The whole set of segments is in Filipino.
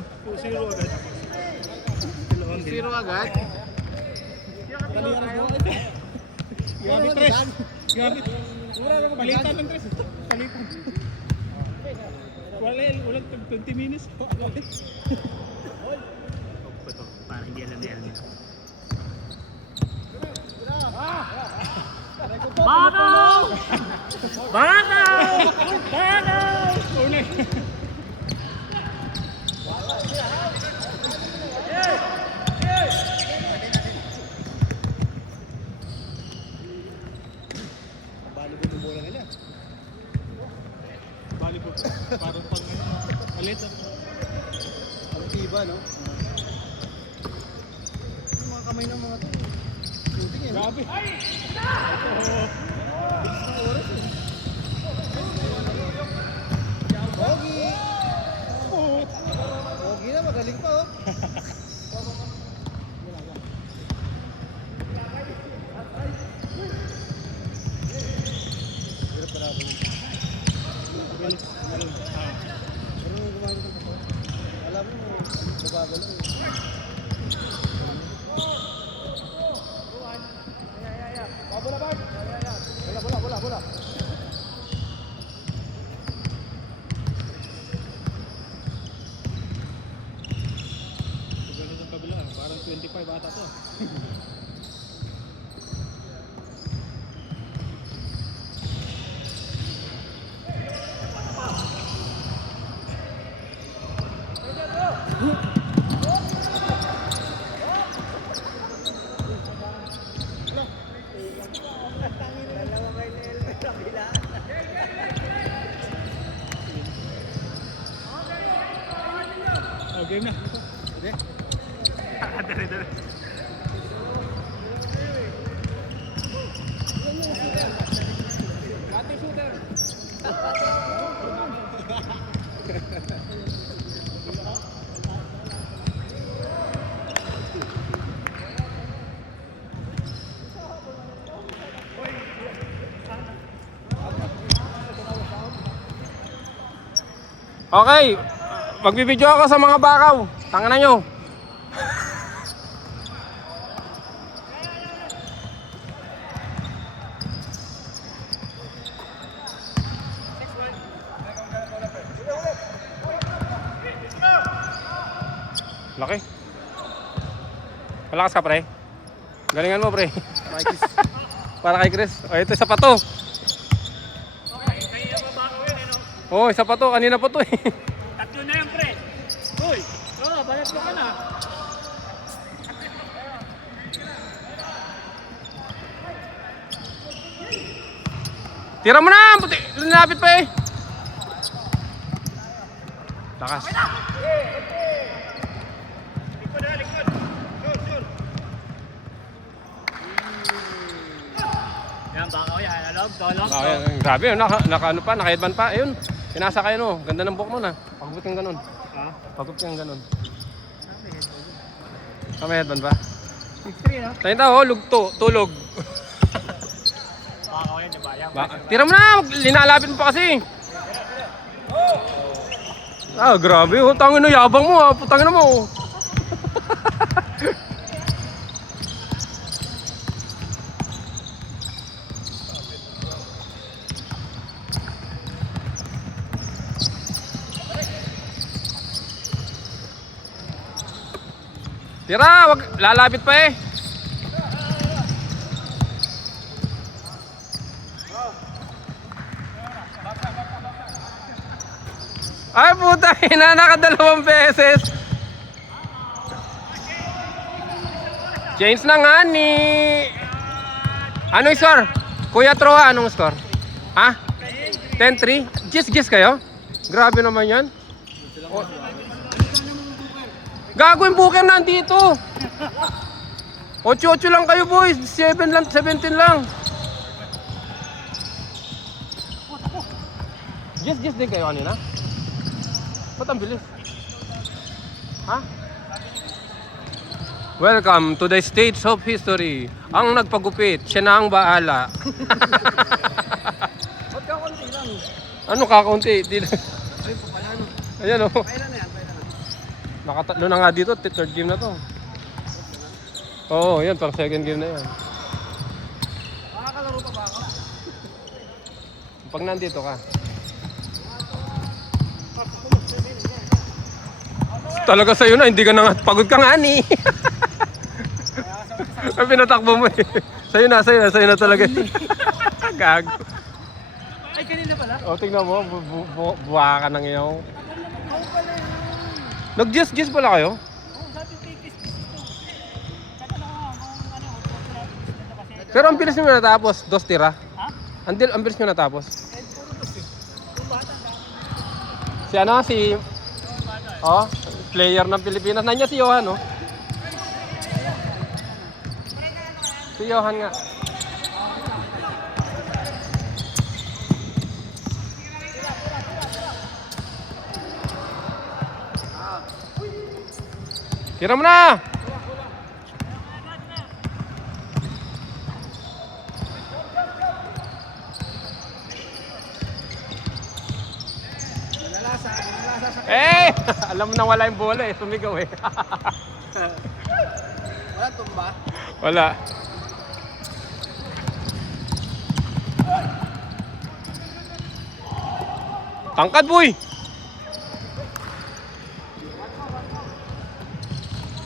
2-0 agad. 2-0 agad. Gabi, Tres. Gabi. Palitan ng Tres. Palitan. Walang 20 minutes. Parang hindi alam niya. Bakaw! Bakaw! Bakaw! Volleyball yung bola nila. Volleyball. Parang pang alit. Ang iba, no? Yung mga kamay ng mga to. Shooting yan. Grabe. Pogi! Pogi na, magaling pa, oh. Alam mo, babago lang. Bola. Ganda ng kabila, parang 25 ata to. Oh, game na. Dere. Ate shooter. Okay. Magbibideo ako sa mga bakaw. Tangan nyo. Laki. Malakas ka, pre. Galingan mo, pre. Para kay Chris. O, ito isa pa to. Oh, isa pa to. Kanina pa to eh. Tatlo na yan, pre. Uy! Oo, bayad mo ka na. Tira mo na! Puti! Linapit pa eh! Lakas. Likod. Sure. Yan, bakaw yan. Alog. Grabe, naka ano pa, naka-headband pa. Ayun, pinasa kayo no. Ganda ng buhok mo na. Pagupit kang ganun. Ha? Pagupit kang ganun. May headband ba? 6-3, no? Tayo ta, oh, tulog. Bakaw yan, diba? Yan. Tira mo na! Linalapit mo pa kasi. Ah, grabe. Oh, tangin na yabang mo. Putangin na mo. Tira, wag lalapit pa eh. Ay puta, nakadalawang beses. Change na nga ni... Anong score? Kuya Troa, anong score? Ha? 10-3? Gis kayo? Grabe naman yan. Oh. Gago yung booker nandito. 8-8 lang kayo boys. 17 lang. Gis din kayo kanina? Ba't ang bilis? Ha? Welcome to the stage of history. Ang nagpagupit, siya na ang bahala. Ba't ka konti lang? Ano kakaunti? Ayan o. Kailan na yan? Nakatatlo na nga dito, third game na to. Oo, yan, pang second game na yan. Makakalaro pa ba ako? Pag nandito ka. Talaga sa'yo na, hindi ka na nga, pagod ka nga ni. Ang pinatakbo mo eh. Sa'yo na talaga. Gago. Ay, kanina pala? O, tingnan mo, buha ka ng iyaw. Nag-gis pala kayo? Oo, dati tikis to. Tatanong ko kung ano, kasi. Pero ang bilis nyo natapos, 2 tira. Ha? Ang bilis nyo natapos. Eh, puro dos eh. Yung bata, dami. Si ano, si... Oh, player ng Pilipinas. Nandiyan si Johan, oh. Si Johan nga. Tira mo na! Eh! Alam mo na wala yung bola eh. Sumigaw eh. Wala tumba? Wala. Tangkad boy!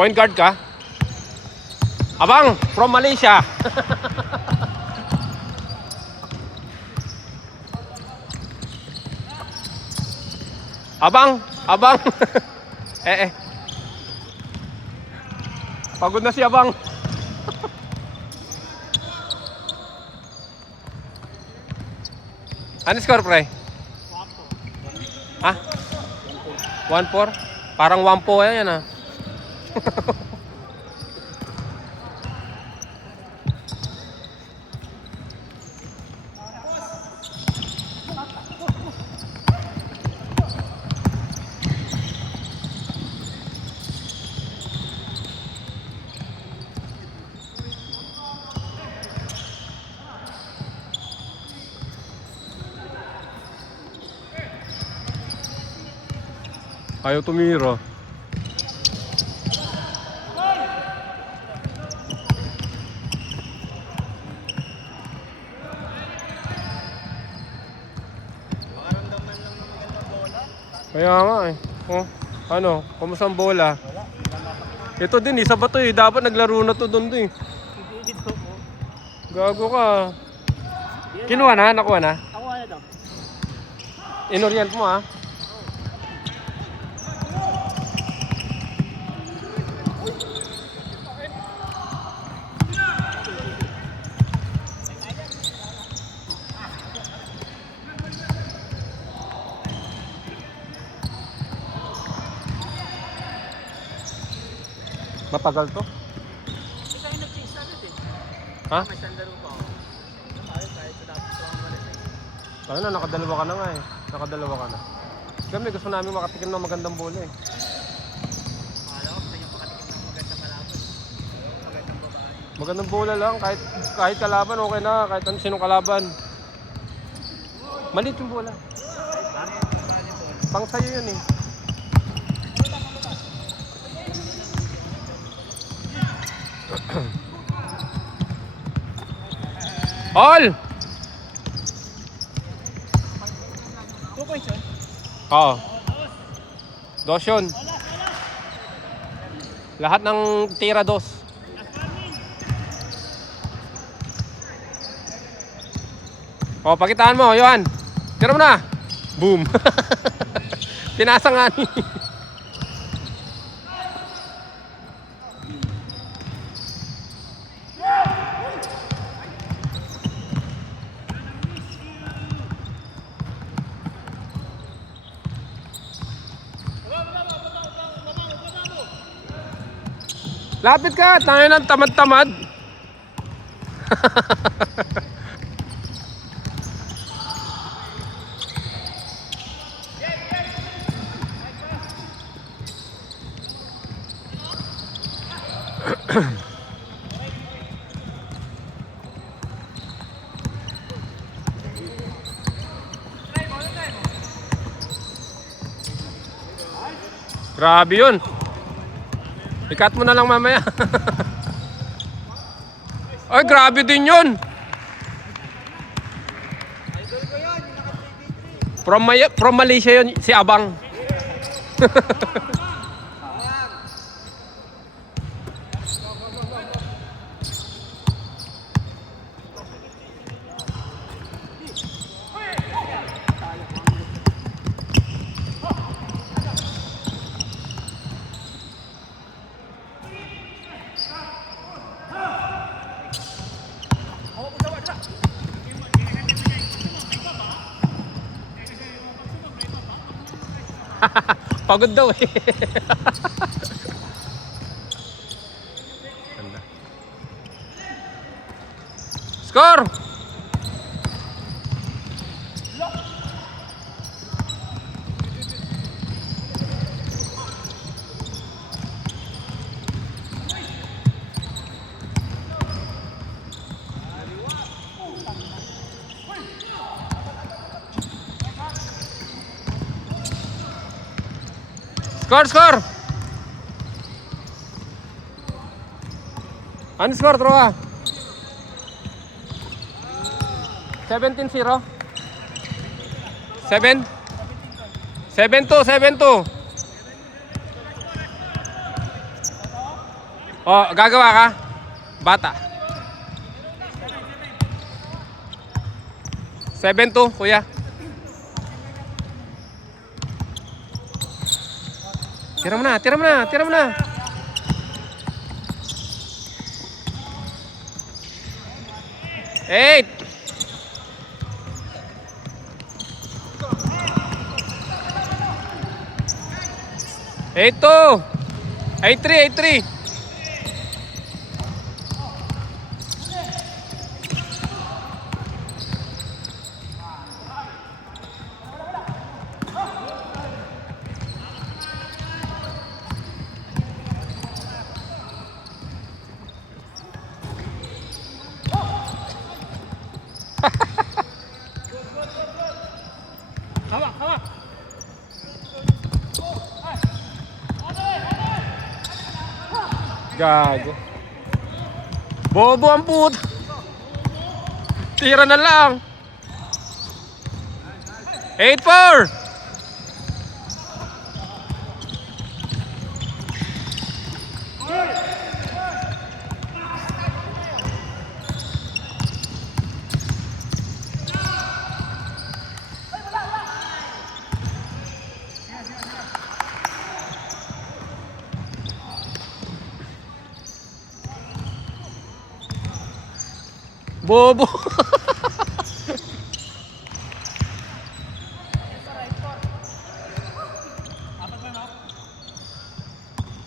Point guard ka? Abang! From Malaysia! Abang! eh. Pagod na si Abang. Ano score, pre? 1-4. Ha? 1-4? Parang 1-4 yan ah. Ayaw tumira. Kaya nga eh. Oh, ano? Kumusta ang bola? Ito din, isa ba to eh? Dapat naglaro na to doon din. Dito mo. Gago ka. Kinuha na? Nakuha na? Ako ano daw? Inorient mo ah. Matagal to? Ikaw yung nag-chase agad eh. Ha? May sandaro pa ako. Kahit tapos ko ang malit eh. Tayo na, nakadalawa ka na nga eh. Nakadalawa ka na. Kami gusto namin makatikim ng magandang bola eh. Akala ko gusto niyo makatikim ng magandang kalaban. Magandang babae. Magandang bola lang, kahit kalaban okay na, kahit sinong kalaban. Maliit yung bola. Pang sayo yun eh. All! 2 points yun? Oo. Dos yun. Lahat ng tira dos. O, pakitaan mo, Johan. Tira mo na. Boom. Pinasa nga ni. Lapit ka, tayo ng tamad-tamad. Grabe yun. I-cut mo na lang mamaya. Ay, grabe din yun. From Malaysia yun, si Abang. Pagod daw eh. Ganda. Score! Score! Ano score, Troa? 17-0? 7? 7-2. Oh, gagawa ka? Bata. 7-2, kuya. Tira mo na. 8. Eight two. 8-3. Hawak. Gago. Bobo ang puto. Tira na lang. 8-4. Bobo.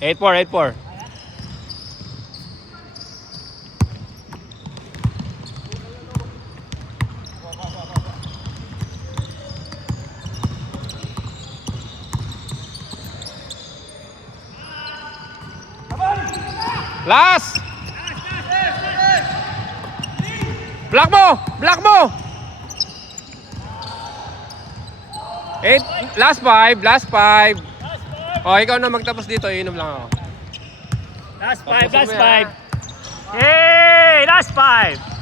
Eight four. Last. Block mo. 8, last 5. Oh, ikaw na magtapos dito, iinom lang ako. Last Tapusin mo 5. yan. Hey, last 5.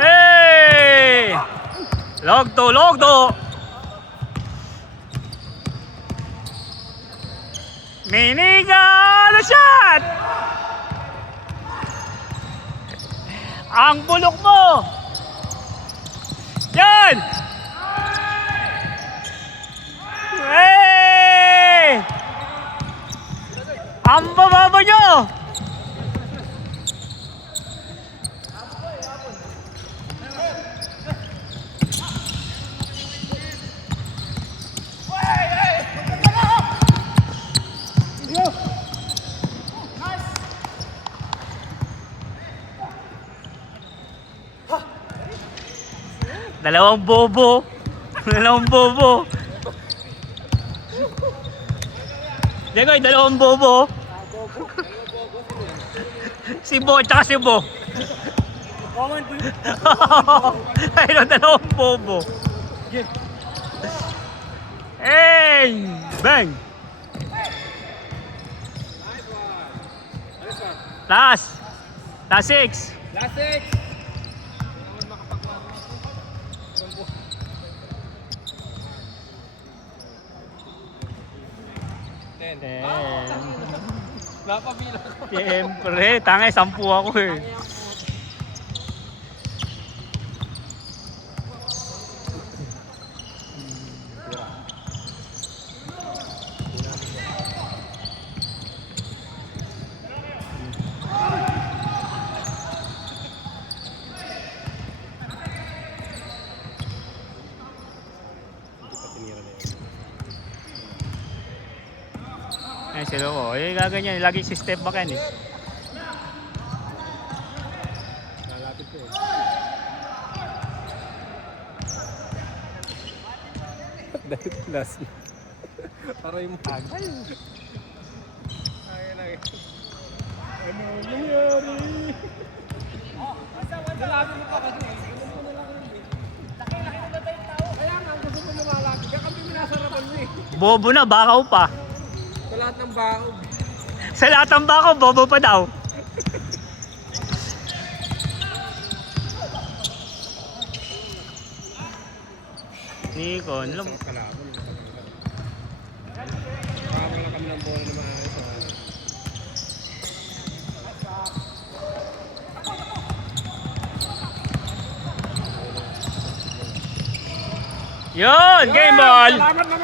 Hey! Logdo. Minigun shot! Ang bulok mo! Yan! Hey! Ang bababa nyo! Dalawang bobo. Degoy, dalawang bobo. Si Bo, tsaka si Bo. Comment po yun. Ayun, dalawang bobo. Hey! Bang! Last! Last 6! Last 6. Napabilang ko. Siyempre, tangay, 10 ako eh. Ayun si Loco. Eh, gaganyan. Lagi si step back yan eh. Lalapit ko eh. Dahil last na. Aray mo. Tagal. Ay, lagi. Ano nangyari? Nalapit mo pa kasi. Laki-laki na tayong tao. Kaya nga, gusto mo lumalaki. Kaya kami minasarapan mo eh. Bobo na, bakaw pa. Sa lahat ng bakog. Sa lahat ng bakaw, bobo pa daw. Nikon, Sarap kalaban. Parang lang kami ng bola na maayos. Yun, game ball! Salamat naman!